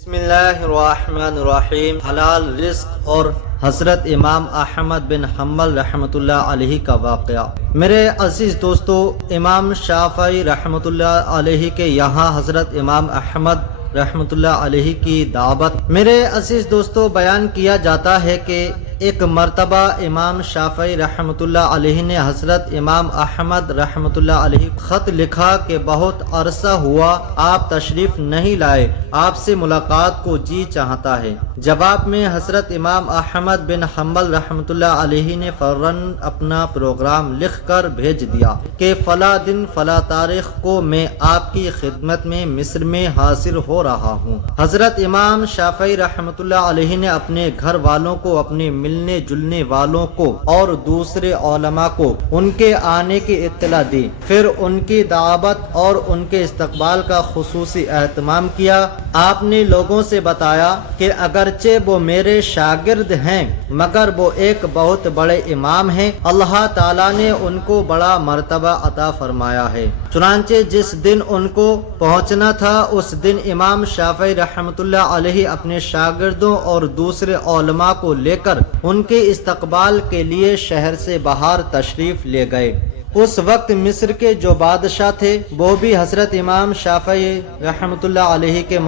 بسم اللہ الرحمن الرحیم۔ حلال رزق اور حضرت امام احمد بن حنبل رحمۃ اللہ علیہ کا واقعہ۔ میرے عزیز دوستو، امام شافعی رحمۃ اللہ علیہ کے یہاں حضرت امام احمد رحمۃ اللہ علیہ کی دعوت، میرے عزیز دوستو، بیان کیا جاتا ہے کہ ایک مرتبہ امام شافعی رحمۃ اللہ علیہ نے حضرت امام احمد رحمۃ اللہ علیہ خط لکھا کہ بہت عرصہ ہوا آپ تشریف نہیں لائے، آپ سے ملاقات کو جی چاہتا ہے۔ جواب میں حضرت امام احمد بن حنبل رحمۃ اللہ علیہ نے فوراً اپنا پروگرام لکھ کر بھیج دیا کہ فلاں دن فلاں تاریخ کو میں آپ کی خدمت میں مصر میں حاضر ہو رہا ہوں۔ حضرت امام شافعی رحمۃ اللہ علیہ نے اپنے گھر والوں کو، اپنے ملنے جلنے والوں کو اور دوسرے علماء کو ان کے آنے کی اطلاع دی، پھر ان کی دعوت اور ان کے استقبال کا خصوصی اہتمام کیا۔ آپ نے لوگوں سے بتایا کہ اگرچہ وہ میرے شاگرد ہیں مگر وہ ایک بہت بڑے امام ہیں، اللہ تعالیٰ نے ان کو بڑا مرتبہ عطا فرمایا ہے۔ چنانچہ جس دن ان کو پہنچنا تھا اس دن امام شافعی رحمۃ اللہ علیہ اپنے شاگردوں اور دوسرے علماء کو لے کر ان کے استقبال کے لیے شہر سے باہر تشریف لے گئے۔ اس وقت مصر کے جو بادشاہ تھے وہ بھی حضرت امام شافعی رحمۃ اللہ علیہ کے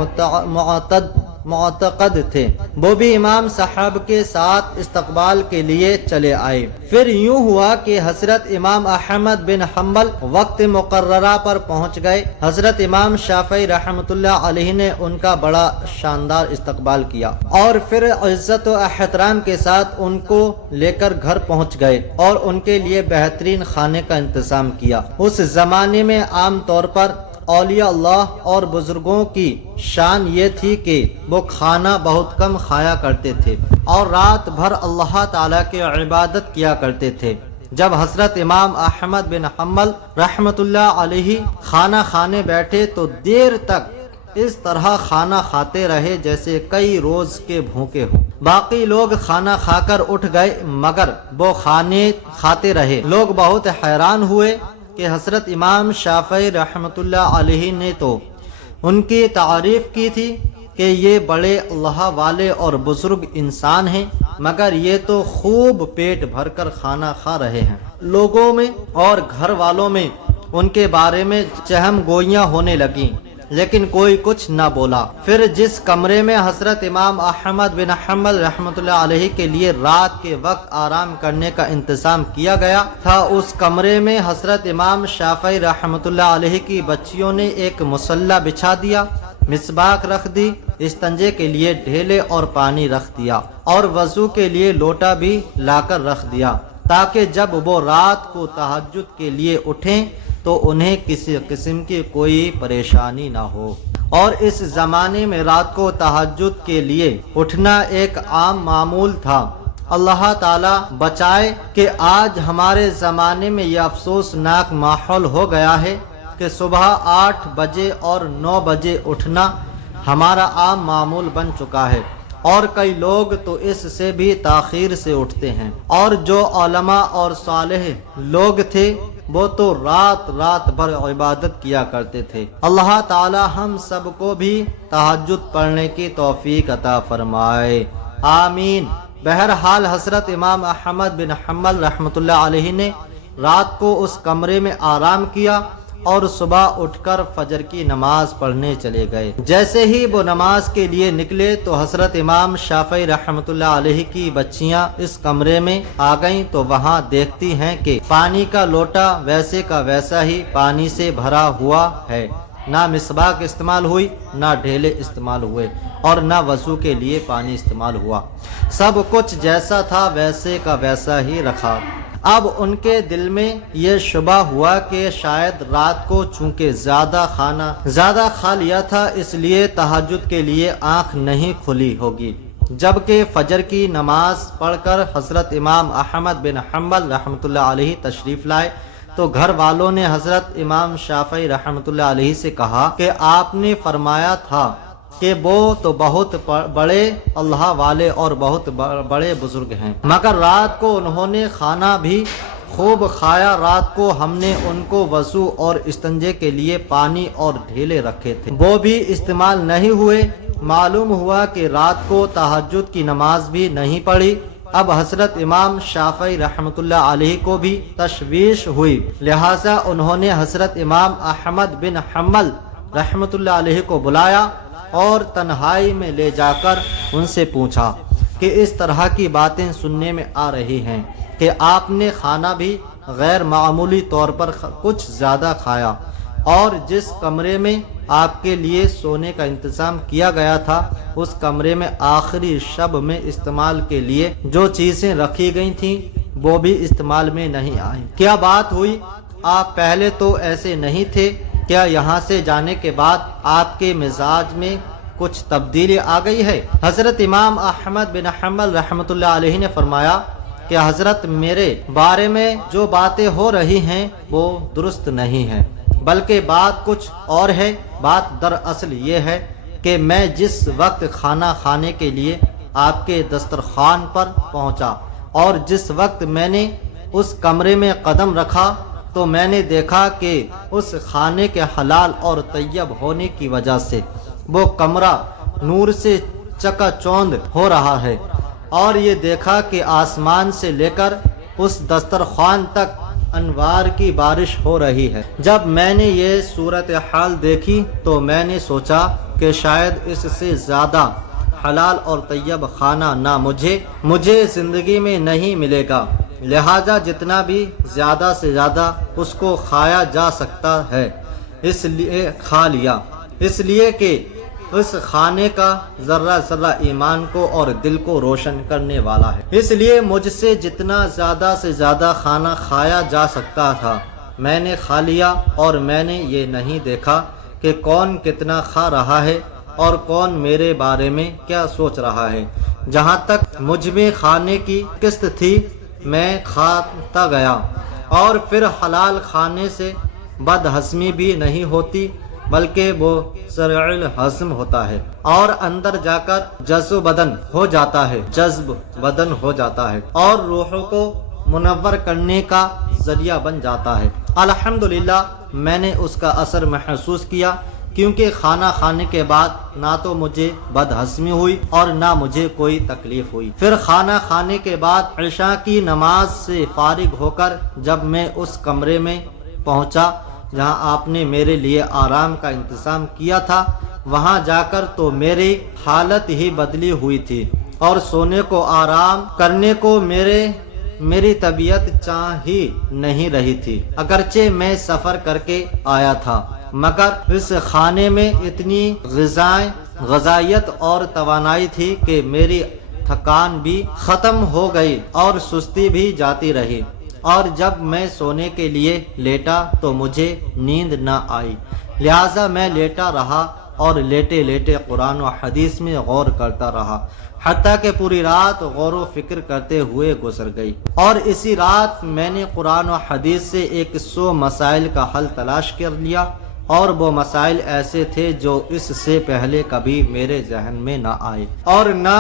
معتقد تھے، وہ بھی امام صاحب کے ساتھ استقبال کے لیے چلے آئے۔ پھر یوں ہوا کہ حضرت امام احمد بن حنبل وقت مقررہ پر پہنچ گئے۔ حضرت امام شافعی رحمۃ اللہ علیہ نے ان کا بڑا شاندار استقبال کیا اور پھر عزت و احترام کے ساتھ ان کو لے کر گھر پہنچ گئے اور ان کے لیے بہترین کھانے کا انتظام کیا۔ اس زمانے میں عام طور پر اولیاء اللہ اور بزرگوں کی شان یہ تھی کہ وہ کھانا بہت کم کھایا کرتے تھے اور رات بھر اللہ تعالیٰ کی عبادت کیا کرتے تھے۔ جب حضرت امام احمد بن حنبل رحمۃ اللہ علیہ کھانا کھانے بیٹھے تو دیر تک اس طرح کھانا کھاتے رہے جیسے کئی روز کے بھوکے ہوں۔ باقی لوگ کھانا کھا کر اٹھ گئے مگر وہ کھانے کھاتے رہے۔ لوگ بہت حیران ہوئے کہ حضرت امام شافعی رحمۃ اللہ علیہ نے تو ان کی تعریف کی تھی کہ یہ بڑے اللہ والے اور بزرگ انسان ہیں مگر یہ تو خوب پیٹ بھر کر کھانا کھا رہے ہیں۔ لوگوں میں اور گھر والوں میں ان کے بارے میں چہم گوئیاں ہونے لگیں لیکن کوئی کچھ نہ بولا۔ پھر جس کمرے میں حضرت امام احمد بن حنبل رحمۃ اللہ علیہ کے لیے رات کے وقت آرام کرنے کا انتظام کیا گیا تھا اس کمرے میں حضرت امام شافعی رحمۃ اللہ علیہ کی بچیوں نے ایک مصلی بچھا دیا، مسباک رکھ دی، استنجے کے لیے ڈھیلے اور پانی رکھ دیا اور وضو کے لیے لوٹا بھی لا کر رکھ دیا تاکہ جب وہ رات کو تہجد کے لیے اٹھیں تو انہیں کسی قسم کی کوئی پریشانی نہ ہو۔ اور اس زمانے میں رات کو تہجد کے لیے اٹھنا ایک عام معمول تھا۔ اللہ تعالیٰ بچائے کہ آج ہمارے زمانے میں یہ افسوسناک ماحول ہو گیا ہے کہ صبح 8 بجے اور 9 بجے اٹھنا ہمارا عام معمول بن چکا ہے اور کئی لوگ تو اس سے بھی تاخیر سے اٹھتے ہیں، اور جو علماء اور صالح لوگ تھے وہ تو رات بھر عبادت کیا کرتے تھے۔ اللہ تعالی ہم سب کو بھی تہجد پڑھنے کی توفیق عطا فرمائے، آمین۔ بہرحال حضرت امام احمد بن حنبل رحمۃ اللہ علیہ نے رات کو اس کمرے میں آرام کیا اور صبح اٹھ کر فجر کی نماز پڑھنے چلے گئے۔ جیسے ہی وہ نماز کے لیے نکلے تو حضرت امام شافعی رحمۃ اللہ علیہ کی بچیاں اس کمرے میں آ گئیں تو وہاں دیکھتی ہیں کہ پانی کا لوٹا ویسے کا ویسا ہی پانی سے بھرا ہوا ہے، نہ مسواک استعمال ہوئی، نہ ڈھیلے استعمال ہوئے اور نہ وضو کے لیے پانی استعمال ہوا، سب کچھ جیسا تھا ویسے کا ویسا ہی رکھا۔ اب ان کے دل میں یہ شبہ ہوا کہ شاید رات کو چونکہ زیادہ کھا لیا تھا اس لیے تہجد کے لیے آنکھ نہیں کھلی ہوگی۔ جبکہ فجر کی نماز پڑھ کر حضرت امام احمد بن حنبل رحمۃ اللہ علیہ تشریف لائے تو گھر والوں نے حضرت امام شافعی رحمۃ اللہ علیہ سے کہا کہ آپ نے فرمایا تھا کہ وہ تو بہت بڑے اللہ والے اور بہت بڑے بزرگ ہیں مگر رات کو انہوں نے کھانا بھی خوب کھایا، رات کو ہم نے ان کو وضو اور استنجے کے لیے پانی اور ڈھیلے رکھے تھے، وہ بھی استعمال نہیں ہوئے معلوم ہوا کہ رات کو تہجد کی نماز بھی نہیں پڑھی۔ اب حضرت امام شافعی رحمۃ اللہ علیہ کو بھی تشویش ہوئی، لہٰذا انہوں نے حضرت امام احمد بن حنبل رحمۃ اللہ علیہ کو بلایا اور تنہائی میں لے جا کر ان سے پوچھا کہ اس طرح کی باتیں سننے میں آ رہی ہیں کہ آپ نے کھانا بھی غیر معمولی طور پر کچھ زیادہ کھایا، اور جس کمرے میں آپ کے لیے سونے کا انتظام کیا گیا تھا اس کمرے میں آخری شب میں استعمال کے لیے جو چیزیں رکھی گئی تھیں وہ بھی استعمال میں نہیں آئیں۔ کیا بات ہوئی؟ آپ پہلے تو ایسے نہیں تھے، کیا یہاں سے جانے کے بعد آپ کے مزاج میں کچھ تبدیلی آ گئی ہے؟ حضرت امام احمد بن حنبل رحمۃ اللہ علیہ نے فرمایا کہ حضرت میرے بارے میں جو باتیں ہو رہی ہیں وہ درست نہیں ہیں، بلکہ بات کچھ اور ہے۔ بات دراصل یہ ہے کہ میں جس وقت کھانا کھانے کے لیے آپ کے دسترخوان پر پہنچا اور جس وقت میں نے اس کمرے میں قدم رکھا تو میں نے دیکھا کہ اس کھانے کے حلال اور طیب ہونے کی وجہ سے وہ کمرہ نور سے چکا چوند ہو رہا ہے، اور یہ دیکھا کہ آسمان سے لے کر اس دسترخوان تک انوار کی بارش ہو رہی ہے۔ جب میں نے یہ صورتحال دیکھی تو میں نے سوچا کہ شاید اس سے زیادہ حلال اور طیب کھانا نہ مجھے زندگی میں نہیں ملے گا، لہٰذا جتنا بھی زیادہ سے زیادہ اس کو کھایا جا سکتا ہے اس لیے کھا لیا، اس لیے کہ اس کھانے کا ذرہ ذرہ ایمان کو اور دل کو روشن کرنے والا ہے۔ اس لیے مجھ سے جتنا زیادہ سے زیادہ کھانا کھایا جا سکتا تھا میں نے کھا لیا، اور میں نے یہ نہیں دیکھا کہ کون کتنا کھا رہا ہے اور کون میرے بارے میں کیا سوچ رہا ہے۔ جہاں تک مجھ میں کھانے کی قسط تھی میں کھاتا گیا، اور پھر حلال کھانے سے بد ہضمی بھی نہیں ہوتی بلکہ وہ سرع الہضم ہوتا ہے اور اندر جا کر جذب بدن ہو جاتا ہے اور روح کو منور کرنے کا ذریعہ بن جاتا ہے۔ الحمدللہ میں نے اس کا اثر محسوس کیا، کیونکہ کھانا کھانے کے بعد نہ تو مجھے بد ہضمی ہوئی اور نہ مجھے کوئی تکلیف ہوئی۔ پھر کھانا کھانے کے بعد عشاء کی نماز سے فارغ ہو کر جب میں اس کمرے میں پہنچا جہاں آپ نے میرے لیے آرام کا انتظام کیا تھا، وہاں جا کر تو میری حالت ہی بدلی ہوئی تھی، اور سونے کو آرام کرنے کو میری طبیعت چاہ ہی نہیں رہی تھی۔ اگرچہ میں سفر کر کے آیا تھا، مگر اس کھانے میں اتنی غذائیت اور توانائی تھی کہ میری تھکان بھی ختم ہو گئی اور سستی بھی جاتی رہی، اور جب میں سونے کے لیے لیٹا تو مجھے نیند نہ آئی، لہٰذا میں لیٹا رہا اور لیٹے لیٹے قرآن و حدیث میں غور کرتا رہا، حتیٰ کہ پوری رات غور و فکر کرتے ہوئے گزر گئی۔ اور اسی رات میں نے قرآن و حدیث سے 100 مسائل کا حل تلاش کر لیا، اور وہ مسائل ایسے تھے جو اس سے پہلے کبھی میرے ذہن میں نہ آئے اور نہ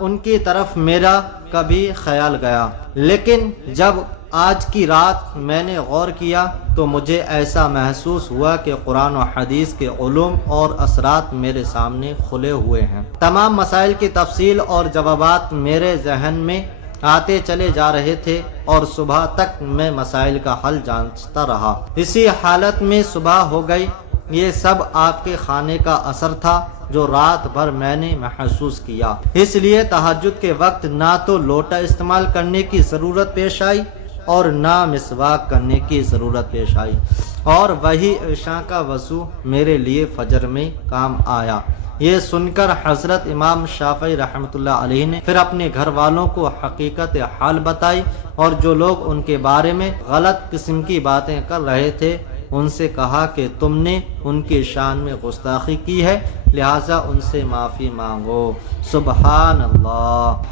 ان کی طرف میرا کبھی خیال گیا۔ لیکن جب آج کی رات میں نے غور کیا تو مجھے ایسا محسوس ہوا کہ قرآن و حدیث کے علوم اور اثرات میرے سامنے کھلے ہوئے ہیں۔ تمام مسائل کی تفصیل اور جوابات میرے ذہن میں آتے چلے جا رہے تھے، اور صبح تک میں مسائل کا حل جانچتا رہا۔ اسی حالت میں صبح ہو گئی۔ یہ سب آپ کے کھانے کا اثر تھا جو رات بھر میں نے محسوس کیا۔ اس لیے تہجد کے وقت نہ تو لوٹا استعمال کرنے کی ضرورت پیش آئی اور نہ مسواک کرنے کی ضرورت پیش آئی، اور وہی عشاء کا وضو میرے لیے فجر میں کام آیا۔ یہ سن کر حضرت امام شافعی رحمۃ اللہ علیہ نے پھر اپنے گھر والوں کو حقیقت حال بتائی، اور جو لوگ ان کے بارے میں غلط قسم کی باتیں کر رہے تھے ان سے کہا کہ تم نے ان کی شان میں گستاخی کی ہے، لہٰذا ان سے معافی مانگو۔ سبحان اللہ۔